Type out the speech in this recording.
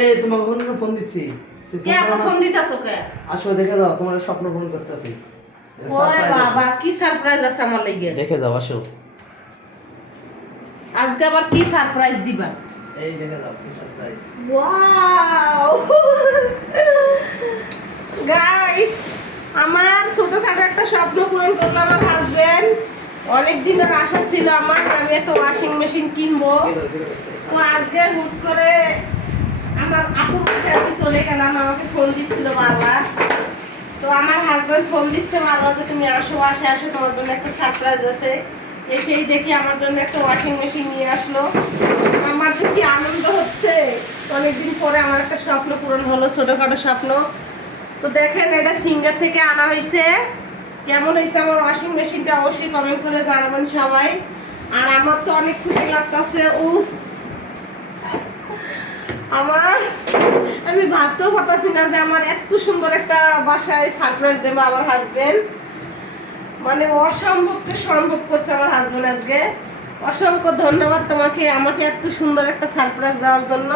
এই তোমাকে ফোন দিচ্ছি। কে এত ফোন দিতাছো কে? আসো দেখে যাও, তোমার স্বপ্ন পূরণ করতেছি। ওরে বাবা কি সারপ্রাইজ আছে আমার লাগি। দেখে যাও, আসো। আজকে আবার কি সারপ্রাইজ দিবা? এই দেখে যাও কি সারপ্রাইজ। ওয়াও গাইস, আমার ছোটখাটো একটা স্বপ্ন পূরণ করলো আমার হাজবেন্ড। অনেক দিনের আশা ছিল আমার যে আমি একটা ওয়াশিং মেশিন কিনবো। তো আজকে হুট করে আমার আপুর কাছে আমি চলে গেলাম, আমাকে ফোন দিচ্ছিল বারবার। তো আমার হাজবেন্ড ফোন দিচ্ছে বারবার যে তুমি আসো আসো, তোমার জন্য একটা সারপ্রাইজ আছে। এসেই দেখি আমার জন্য একটা ওয়াশিং মেশিন নিয়ে আসলো। আমার যে কি আনন্দ হচ্ছে, অনেকদিন পরে আমার একটা স্বপ্ন পূরণ হলো, ছোটখাটো স্বপ্ন। তো দেখেন এটা সিঙ্গার থেকে আনা হয়েছে। কেমন হয়েছে আমার ওয়াশিং মেশিনটা অবশ্যই কমেন্ট করে জানাবেন সবাই। আর আমার তো অনেক খুশি লাগতেছে। আমি ভাবতেও পারতাছি না যে আমার এত সুন্দর একটা বাসায় সারপ্রাইজ দেবে আমার হাজবেন্ড। মানে অসম্ভবকে সম্ভব করছে আমার হাজবেন্ড আজকে। অসংখ্য ধন্যবাদ তোমাকে, আমাকে এত সুন্দর একটা সারপ্রাইজ দেওয়ার জন্য।